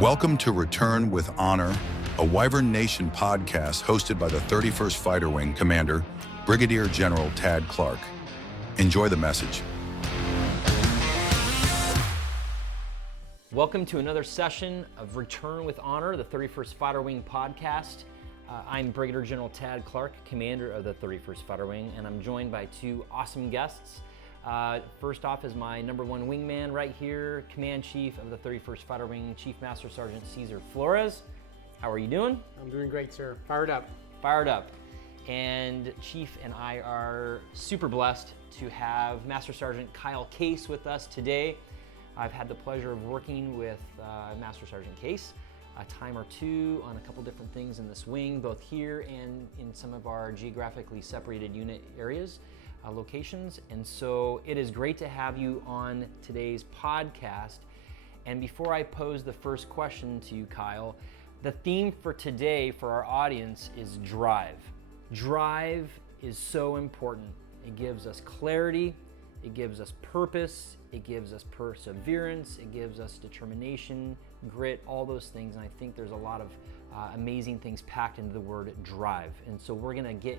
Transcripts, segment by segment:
Welcome to Return with Honor, a Wyvern Nation podcast hosted by the 31st Fighter Wing Commander, Brigadier General Tad Clark. Enjoy the message. Welcome to another session of Return with Honor, the 31st Fighter Wing podcast. I'm Brigadier General Tad Clark, Commander of the 31st Fighter Wing, and I'm joined by two awesome guests. First off is my number one wingman right here, Command Chief of the 31st Fighter Wing, Chief Master Sgt. Cesar Flores. How are you doing? I'm doing great, sir. Fired up. Fired up. And Chief and I are super blessed to have Master Sergeant Kyle Case with us today. I've had the pleasure of working with Master Sergeant Case a time or two on a couple different things in this wing, both here and in some of our geographically separated unit areas. Locations, and so it is great to have you on today's podcast. And before I pose the first question to you, Kyle, the theme for today for our audience is drive. Drive is so important. It gives us clarity, it gives us purpose, it gives us perseverance, it gives us determination, grit, all those things. And I think there's a lot of amazing things packed into the word drive. And so we're gonna get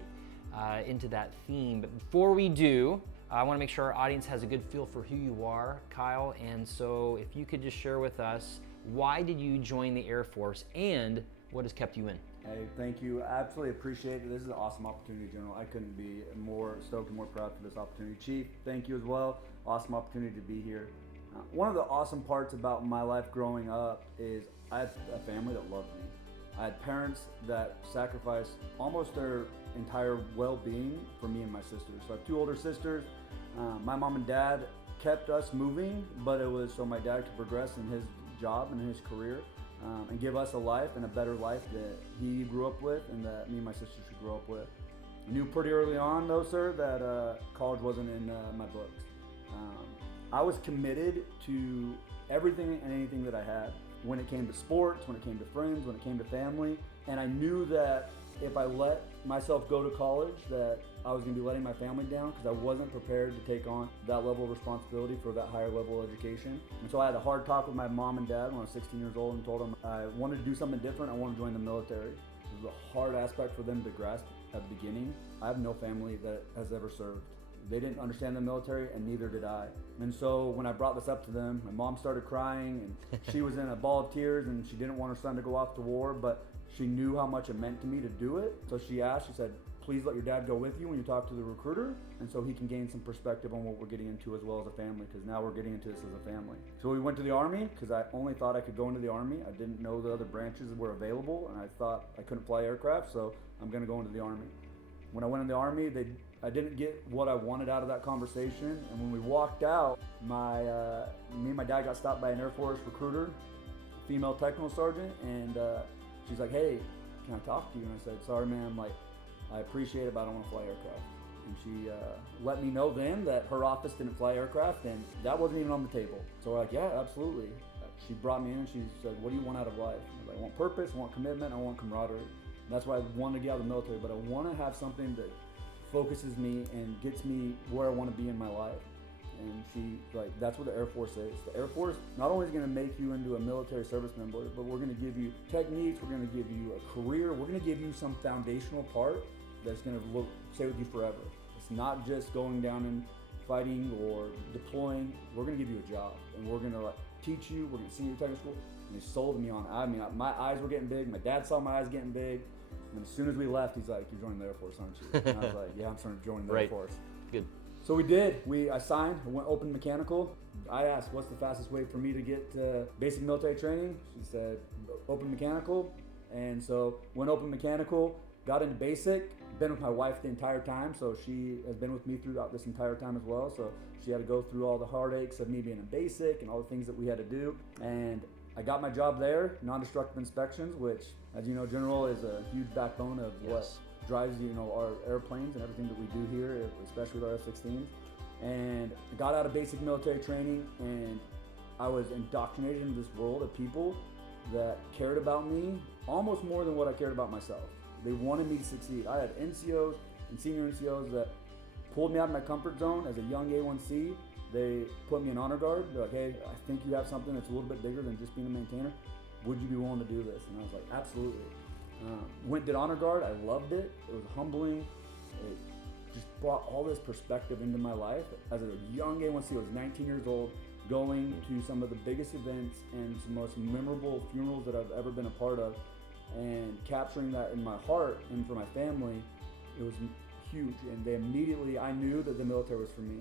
into that theme. But before we do, I want to make sure our audience has a good feel for who you are, Kyle. And so if you could just share with us, why did you join the Air Force and what has kept you in? Hey, thank you. I absolutely appreciate it. This is an awesome opportunity, General. I couldn't be more stoked and more proud for this opportunity. Chief, thank you as well. Awesome opportunity to be here. One of the awesome parts about my life growing up is I had a family that loved me. I had parents that sacrificed almost their entire well-being for me and my sisters. So I have two older sisters. My mom and dad kept us moving, but it was so my dad could progress in his job and in his career and give us a life and a better life that he grew up with and that me and my sisters should grow up with. I knew pretty early on though, sir, that college wasn't in my books. I was committed to everything and anything that I had. When it came to sports, when it came to friends, when it came to family. And I knew that if I let myself go to college, that I was gonna be letting my family down because I wasn't prepared to take on that level of responsibility for that higher level of education. And so I had a hard talk with my mom and dad when I was 16 years old and told them I wanted to do something different. I wanted to join the military. It was a hard aspect for them to grasp at the beginning. I have no family that has ever served. They didn't understand the military, and neither did I. And so when I brought this up to them, my mom started crying, and she was in a ball of tears, and she didn't want her son to go off to war, but she knew how much it meant to me to do it. So she said, please let your dad go with you when you talk to the recruiter, and so he can gain some perspective on what we're getting into as well as a family, because now we're getting into this as a family. So we went to the Army, because I only thought I could go into the Army. I didn't know the other branches were available, and I thought I couldn't fly aircraft, so I'm gonna go into the Army. When I went in the Army, I didn't get what I wanted out of that conversation, and when we walked out, me and my dad got stopped by an Air Force recruiter, female technical sergeant, and she's like, hey, can I talk to you? And I said, sorry ma'am, I appreciate it, but I don't want to fly aircraft. And she let me know then that her office didn't fly aircraft, and that wasn't even on the table. So we're like, yeah, absolutely. She brought me in and she said, what do you want out of life? I was like, I want purpose, I want commitment, I want camaraderie. And that's why I wanted to get out of the military, but I want to have something that focuses me and gets me where I want to be in my life. And that's what the Air Force is. The Air Force not only is going to make you into a military service member, but we're going to give you techniques, we're going to give you a career, we're going to give you some foundational part that's going to stay with you forever. It's not just going down and fighting or deploying. We're going to give you a job, and we're going to teach you, we're going to send you to technical school. And he sold me on it. I mean, my eyes were getting big, my dad saw my eyes getting big. And as soon as we left, he's like, you're joining the Air Force, aren't you? And I was like, yeah, I'm starting to join the Air Force. Good. So we did. I signed, I went open mechanical. I asked, what's the fastest way for me to get basic military training? She said, open mechanical. And so went open mechanical, got into basic, been with my wife the entire time. So she has been with me throughout this entire time as well. So she had to go through all the heartaches of me being in basic and all the things that we had to do. And I got my job there, non-destructive inspections, which, as you know, General, is a huge backbone of what drives, our airplanes and everything that we do here, especially with our F-16s. And I got out of basic military training, and I was indoctrinated into this world of people that cared about me almost more than what I cared about myself. They wanted me to succeed. I had NCOs and senior NCOs that pulled me out of my comfort zone as a young A1C. They put me in honor guard. They're like, hey, I think you have something that's a little bit bigger than just being a maintainer. would you be willing to do this? And I was like, absolutely. Did honor guard. I loved it. It was humbling. It just brought all this perspective into my life. As a young A1C, I was 19 years old, going to some of the biggest events and some most memorable funerals that I've ever been a part of, and capturing that in my heart and for my family, it was huge. And I knew that the military was for me.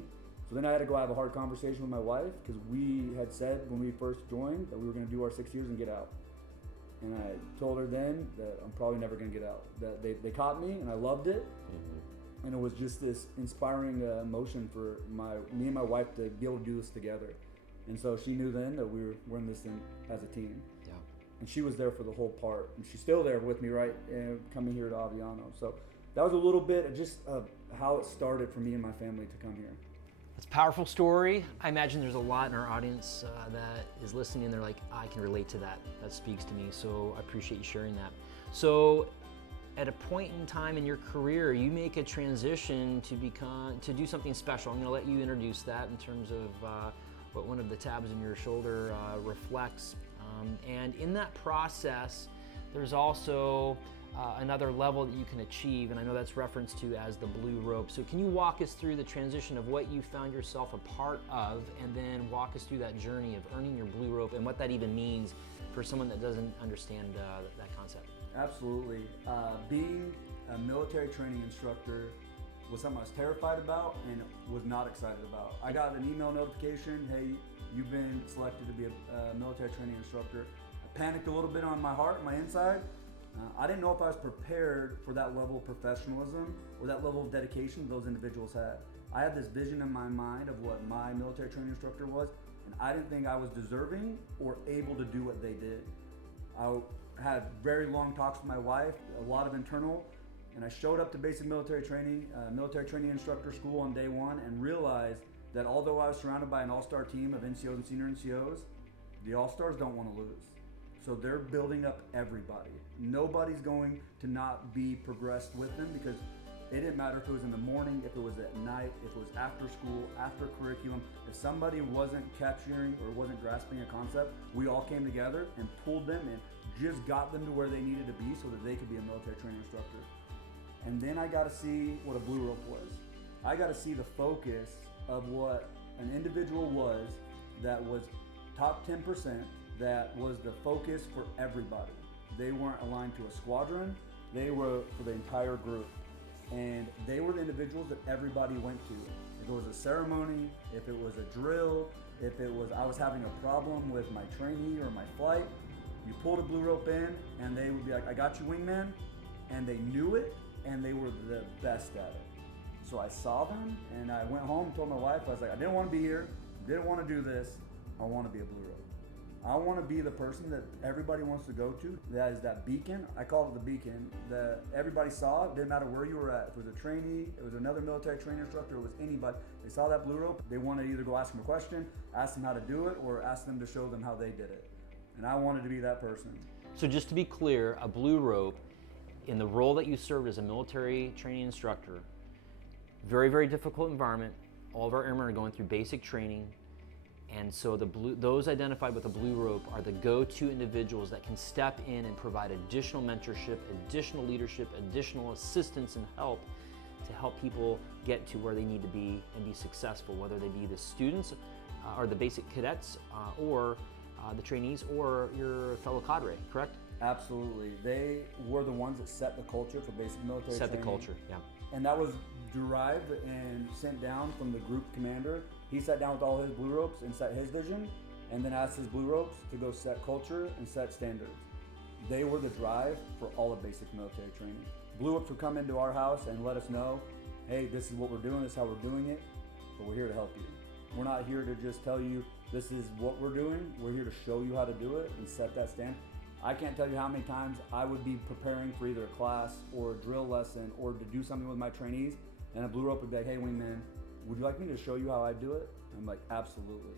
So then I had to go have a hard conversation with my wife, because we had said when we first joined that we were going to do our 6 years and get out. And I told her then that I'm probably never going to get out. That they caught me, and I loved it. And it was just this inspiring emotion for me and my wife to be able to do this together. And so she knew then that we were in this thing as a team. Yeah. And she was there for the whole part. And she's still there with me, right, coming here to Aviano. So that was a little bit of just how it started for me and my family to come here. It's a powerful story. I imagine there's a lot in our audience that is listening and they're like, I can relate to that. That speaks to me. So I appreciate you sharing that. So at a point in time in your career, you make a transition to do something special. I'm going to let you introduce that in terms of what one of the tabs in your shoulder reflects. And in that process, there's also another level that you can achieve, and I know that's referenced to as the blue rope. So can you walk us through the transition of what you found yourself a part of, and then walk us through that journey of earning your blue rope and what that even means for someone that doesn't understand that concept? Absolutely. Being a military training instructor was something I was terrified about and was not excited about. I got an email notification, hey, you've been selected to be a military training instructor. I panicked a little bit on my heart, my inside. I didn't know if I was prepared for that level of professionalism or that level of dedication those individuals had. I had this vision in my mind of what my military training instructor was, and I didn't think I was deserving or able to do what they did. I had very long talks with my wife, a lot of internal, and I showed up to basic military training instructor school on day one, and realized that although I was surrounded by an all-star team of NCOs and senior NCOs, the all-stars don't want to lose. So they're building up everybody. Nobody's going to not be progressed with them, because it didn't matter if it was in the morning, if it was at night, if it was after school, after curriculum. If somebody wasn't capturing or wasn't grasping a concept, we all came together and pulled them and just got them to where they needed to be so that they could be a military training instructor. And then I got to see what a blue rope was. I got to see the focus of what an individual was that was top 10%, that was the focus for everybody. They weren't aligned to a squadron, they were for the entire group. And they were the individuals that everybody went to. If it was a ceremony, if it was a drill, if it was I was having a problem with my trainee or my flight, you pulled a blue rope in and they would be like, I got you, wingman. And they knew it, and they were the best at it. So I saw them, and I went home and told my wife, I was like, I didn't want to be here, didn't want to do this, I want to be a blue rope. I want to be the person that everybody wants to go to. That is that beacon. I call it the beacon that everybody saw. It didn't matter where you were at. If it was a trainee, it was another military training instructor, it was anybody. They saw that blue rope. They wanted to either go ask them a question, ask them how to do it, or ask them to show them how they did it. And I wanted to be that person. So just to be clear, a blue rope, in the role that you served as a military training instructor, very, very difficult environment. All of our airmen are going through basic training. And so those identified with a blue rope are the go-to individuals that can step in and provide additional mentorship, additional leadership, additional assistance and help to help people get to where they need to be and be successful, whether they be the students or the basic cadets or the trainees or your fellow cadre, correct? Absolutely. They were the ones that set the culture for basic military training. Set the culture, yeah. And that was derived and sent down from the group commander. He sat down with all his blue ropes and set his vision, and then asked his blue ropes to go set culture and set standards. They were the drive for all of basic military training. Blue ropes would come into our house and let us know, hey, this is what we're doing, this is how we're doing it, but we're here to help you. We're not here to just tell you this is what we're doing. We're here to show you how to do it and set that stand. I can't tell you how many times I would be preparing for either a class or a drill lesson or to do something with my trainees, and a blue rope would be like, hey, wingman, would you like me to show you how I do it? I'm like, absolutely.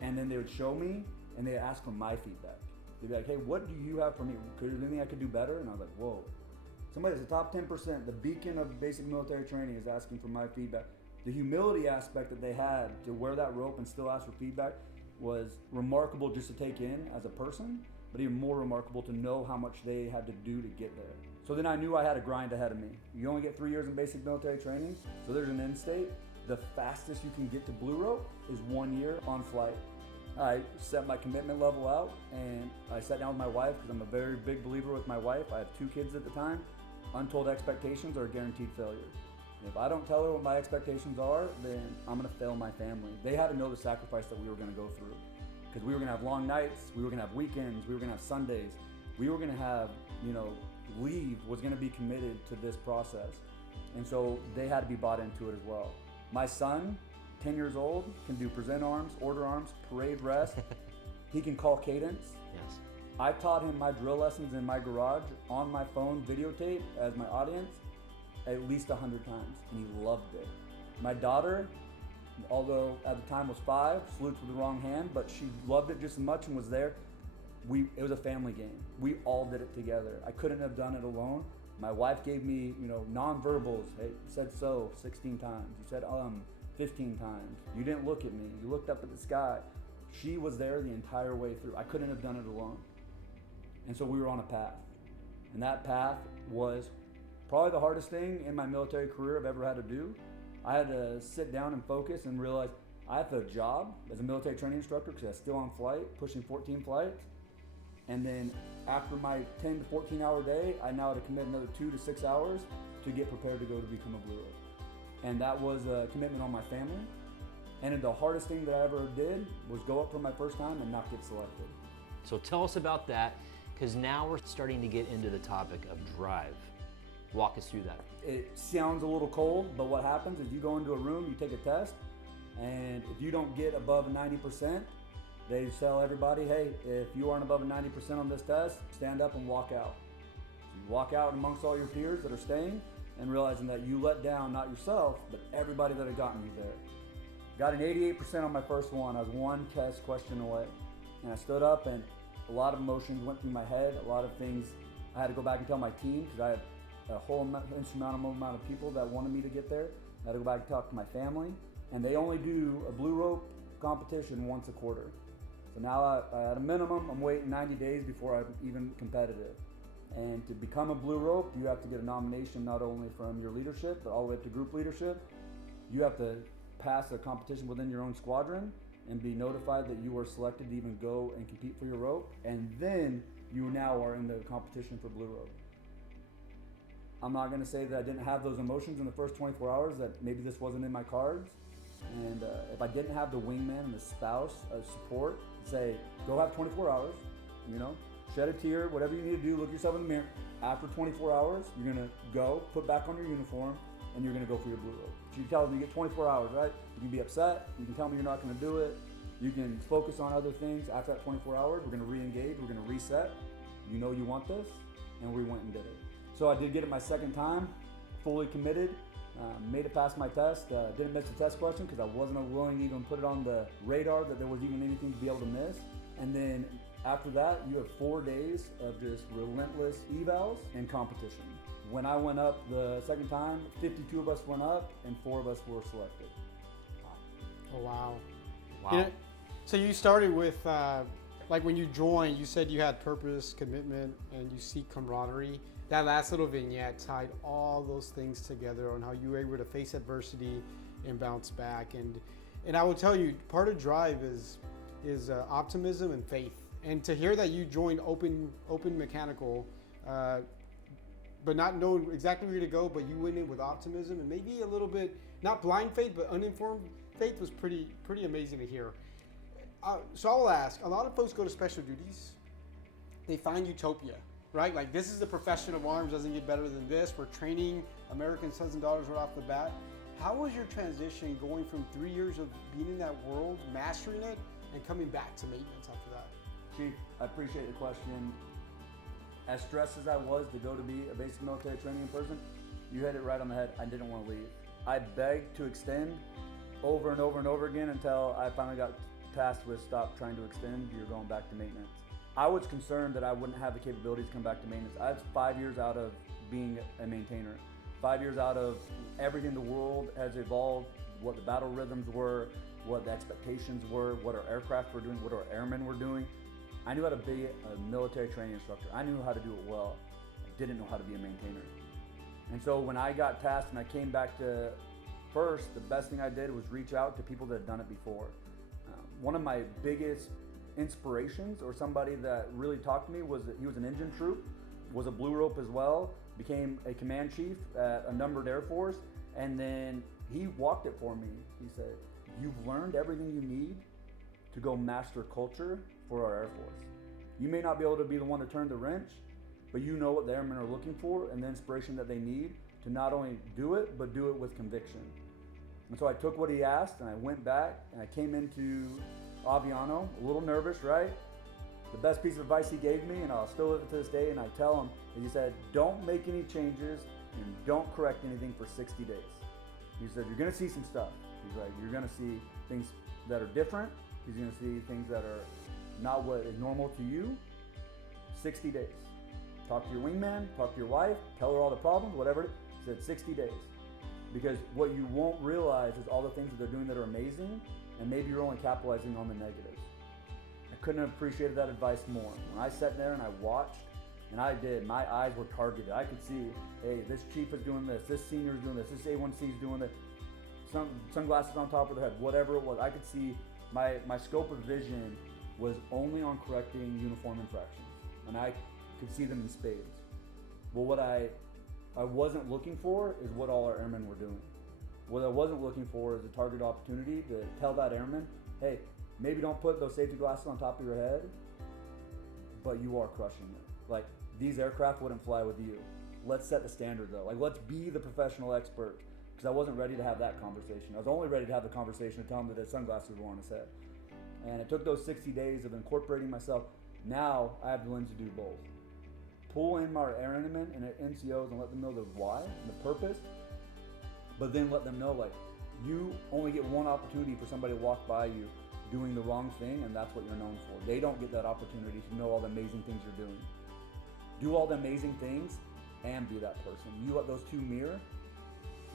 And then they would show me, and they'd ask for my feedback. They'd be like, hey, what do you have for me? Is there anything I could do better? And I was like, whoa. Somebody that's the top 10%, the beacon of basic military training, is asking for my feedback. The humility aspect that they had to wear that rope and still ask for feedback was remarkable just to take in as a person, but even more remarkable to know how much they had to do to get there. So then I knew I had a grind ahead of me. You only get 3 years in basic military training, so there's an end state. The fastest you can get to blue rope is 1 year on flight. I set my commitment level out, and I sat down with my wife, because I'm a very big believer with my wife. I have 2 kids at the time. Untold expectations are guaranteed failure. If I don't tell her what my expectations are, then I'm gonna fail my family. They had to know the sacrifice that we were gonna go through, because we were gonna have long nights, we were gonna have weekends, we were gonna have Sundays, we were gonna have, leave was gonna be committed to this process. And so they had to be bought into it as well. My son, 10 years old, can do present arms, order arms, parade rest. He can call cadence. Yes. I taught him my drill lessons in my garage on my phone videotape as my audience at least 100 times, and he loved it. My daughter, although at the time was 5, salutes with the wrong hand, but she loved it just as much and was there. It was a family game. We all did it together. I couldn't have done it alone. My wife gave me, non-verbals. Hey, you said so 16 times. You said 15 times. You didn't look at me. You looked up at the sky. She was there the entire way through. I couldn't have done it alone. And so we were on a path. And that path was probably the hardest thing in my military career I've ever had to do. I had to sit down and focus and realize I have a job as a military training instructor, because I was still on flight, pushing 14 flights. And then after my 10 to 14 hour day, I now had to commit another 2 to 6 hours to get prepared to go to become a blue rope. And that was a commitment on my family. And the hardest thing that I ever did was go up for my first time and not get selected. So tell us about that, because now we're starting to get into the topic of drive. Walk us through that. It sounds a little cold, but what happens is you go into a room, you take a test, and if you don't get above 90%, they tell everybody, hey, if you aren't above 90% on this test, stand up and walk out. So you walk out amongst all your peers that are staying and realizing that you let down not yourself, but everybody that had gotten you there. Got an 88% on my first one. I was one test question away. And I stood up, and a lot of emotions went through my head, a lot of things I had to go back and tell my team, because I had a whole insurmountable amount of people that wanted me to get there. I had to go back and talk to my family, and they only do a blue rope competition once a quarter. So now at a minimum, I'm waiting 90 days before I'm even competitive. And to become a blue rope, you have to get a nomination not only from your leadership, but all the way up to group leadership. You have to pass a competition within your own squadron and be notified that you were selected to even go and compete for your rope. And then you now are in the competition for blue rope. I'm not gonna say that I didn't have those emotions in the first 24 hours, that maybe this wasn't in my cards. And if I didn't have the wingman and the spouse support, say, go have 24 hours, shed a tear, whatever you need to do, look yourself in the mirror. After 24 hours, you're gonna go, put back on your uniform, and you're gonna go for your blue rope. So you tell them you get 24 hours, right? You can be upset, you can tell me you're not gonna do it, you can focus on other things. After that 24 hours, we're gonna re-engage, we're gonna reset. You know you want this, and we went and did it. So I did get it my second time, fully committed. Made it past my test, didn't miss the test question because I wasn't willing to even put it on the radar that there was even anything to be able to miss. And then after that, you have 4 days of just relentless evals and competition. When I went up the second time, 52 of us went up and 4 of us were selected. Oh, wow. Wow. So you started with, when you joined, you said you had purpose, commitment, and you seek camaraderie. That last little vignette tied all those things together on how you were able to face adversity and bounce back. And I will tell you, part of drive is optimism and faith. And to hear that you joined Open Mechanical, but not knowing exactly where to go, but you went in with optimism and maybe a little bit, not blind faith, but uninformed faith, was pretty amazing to hear. So I'll ask, a lot of folks go to special duties, they find utopia. Right? Like, this is the profession of arms, doesn't get better than this. We're training American sons and daughters right off the bat. How was your transition going from 3 years of being in that world, mastering it, and coming back to maintenance after that? Chief, I appreciate the question. As stressed as I was to go to be a basic military training person, you hit it right on the head. I didn't want to leave. I begged to extend over and over and over again until I finally got tasked with stop trying to extend, you're going back to maintenance. I was concerned that I wouldn't have the capabilities to come back to maintenance. I was 5 years out of being a maintainer. 5 years out of everything the world has evolved, what the battle rhythms were, what the expectations were, what our aircraft were doing, what our airmen were doing. I knew how to be a military training instructor. I knew how to do it well. I didn't know how to be a maintainer. And so when I got tasked and I came back to first, the best thing I did was reach out to people that had done it before. One of my biggest inspirations, or somebody that really talked to me, was that he was an engine troop, was a blue rope as well, became a command chief at a numbered Air Force, and then he walked it for me. He said, "You've learned everything you need to go master culture for our Air Force. You may not be able to be the one to turn the wrench, but you know what the airmen are looking for and the inspiration that they need to not only do it, but do it with conviction." And so I took what he asked and I went back and I came into Aviano, a little nervous, right? The best piece of advice he gave me, and I'll still live it to this day, and I tell him, is he said, don't make any changes and don't correct anything for 60 days. He said, you're gonna see some stuff. He's like, you're gonna see things that are different. He's gonna see things that are not what is normal to you. 60 days. Talk to your wingman, talk to your wife, tell her all the problems, whatever. He said 60 days. Because what you won't realize is all the things that they're doing that are amazing, and maybe you're only capitalizing on the negatives. I couldn't have appreciated that advice more. When I sat there and I watched, and I did, my eyes were targeted. I could see, hey, this chief is doing this senior is doing this A1C is doing this, sunglasses on top of their head, whatever it was. I could see my scope of vision was only on correcting uniform infractions, and I could see them in spades. Well, what I wasn't looking for is what all our airmen were doing. What I wasn't looking for is a target opportunity to tell that airman, hey, maybe don't put those safety glasses on top of your head, but you are crushing it. Like, these aircraft wouldn't fly with you. Let's set the standard though. Like, let's be the professional expert. Because I wasn't ready to have that conversation. I was only ready to have the conversation to tell him that his sunglasses were on his head. And it took those 60 days of incorporating myself. Now I have the lens to do both. Pull in our airmen and NCOs and let them know the why and the purpose, but then let them know, like, you only get one opportunity for somebody to walk by you doing the wrong thing, and that's what you're known for. They don't get that opportunity to know all the amazing things you're doing. Do all the amazing things and be that person. You let those two mirror,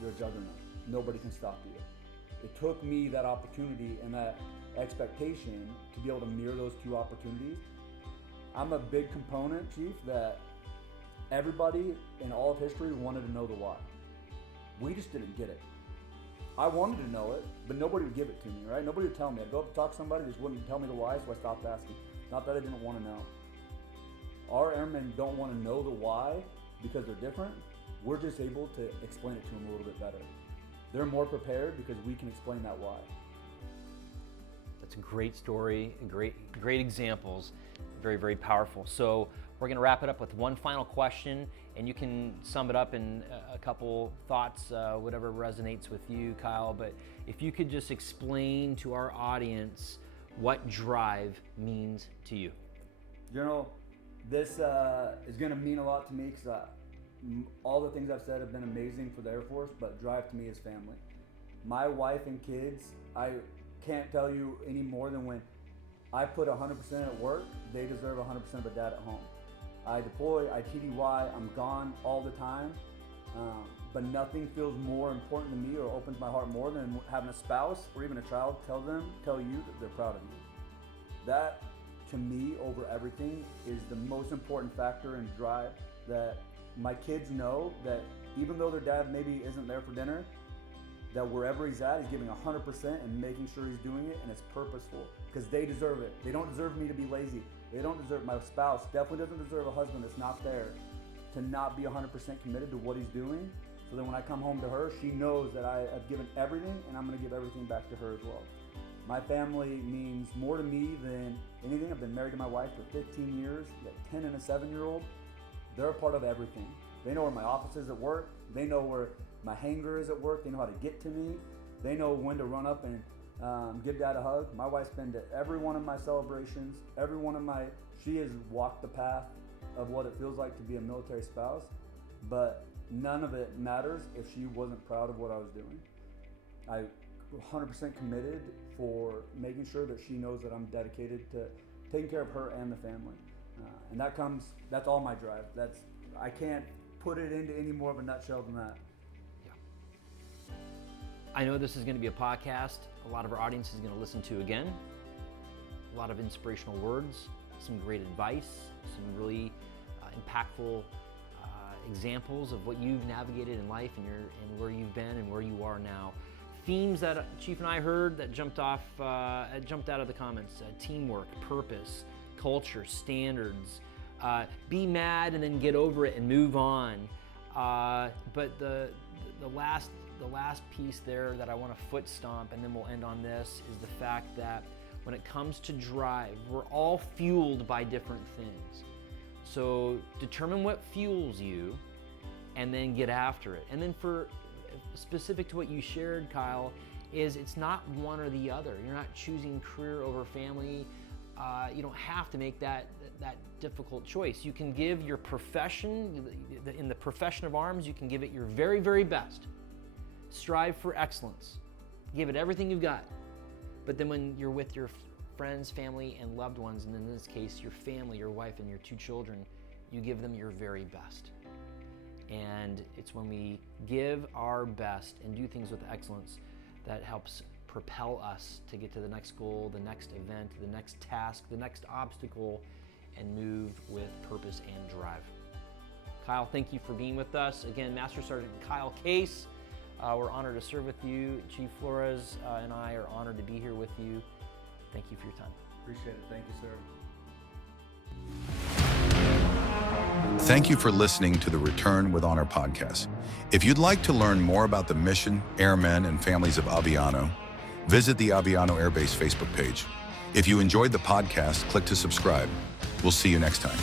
you're a juggernaut. Nobody can stop you. It took me that opportunity and that expectation to be able to mirror those two opportunities. I'm a big component, Chief, that everybody in all of history wanted to know the why. We just didn't get it. I wanted to know it, but nobody would give it to me, right? Nobody would tell me. I'd go up and talk to somebody, they just wouldn't tell me the why, so I stopped asking. Not that I didn't want to know. Our airmen don't want to know the why because they're different. We're just able to explain it to them a little bit better. They're more prepared because we can explain that why. That's a great story, great examples, very, very powerful. So we're gonna wrap it up with one final question, and you can sum it up in a couple thoughts, whatever resonates with you, Kyle, but if you could just explain to our audience what drive means to you. General, this is gonna mean a lot to me because all the things I've said have been amazing for the Air Force, but drive to me is family. My wife and kids, I can't tell you any more than when I put 100% at work, they deserve 100% of a dad at home. I deploy, I TDY, I'm gone all the time, but nothing feels more important to me or opens my heart more than having a spouse or even a child tell you that they're proud of you. That, to me, over everything, is the most important factor in drive, that my kids know that even though their dad maybe isn't there for dinner, that wherever he's at, he's giving 100% and making sure he's doing it, and it's purposeful, because they deserve it. They don't deserve me to be lazy. They don't deserve, my spouse definitely doesn't deserve a husband that's not there to not be 100% committed to what he's doing, so that when I come home to her, she knows that I have given everything, and I'm gonna give everything back to her as well. My family means more to me than anything. I've been married to my wife for 15 years, got 10 and a 7-year-old. They're a part of everything. They know where my office is at work. They know where my hangar is at work. They know how to get to me. They know when to run up and give dad a hug. My wife's been to every one of my celebrations, she has walked the path of what it feels like to be a military spouse, but none of it matters if she wasn't proud of what I was doing. I 100% committed for making sure that she knows that I'm dedicated to taking care of her and the family. And that's all my drive. I can't put it into any more of a nutshell than that. Yeah. I know this is going to be a podcast a lot of our audience is going to listen to again. A lot of inspirational words, some great advice, some really impactful examples of what you've navigated in life and where you've been and where you are now. Themes that Chief and I heard that jumped out of the comments: teamwork, purpose, culture, standards. Be mad and then get over it and move on. But the last piece there that I want to foot stomp, and then we'll end on this, is the fact that when it comes to drive, we're all fueled by different things. So determine what fuels you and then get after it. And then for specific to what you shared, Kyle, is it's not one or the other. You're not choosing career over family. You don't have to make that difficult choice. You can give your profession, in the profession of arms, you can give it your very, very best. Strive for excellence. Give it everything you've got. But then when you're with your friends, family, and loved ones, and in this case, your family, your wife, and your 2 children, you give them your very best. And it's when we give our best and do things with excellence that helps propel us to get to the next goal, the next event, the next task, the next obstacle, and move with purpose and drive. Kyle, thank you for being with us. Again, Master Sergeant Kyle Case, we're honored to serve with you. Chief Flores and I are honored to be here with you. Thank you for your time. Appreciate it. Thank you, sir. Thank you for listening to the Return with Honor podcast. If you'd like to learn more about the mission, airmen, and families of Aviano, visit the Aviano Air Base Facebook page. If you enjoyed the podcast, click to subscribe. We'll see you next time.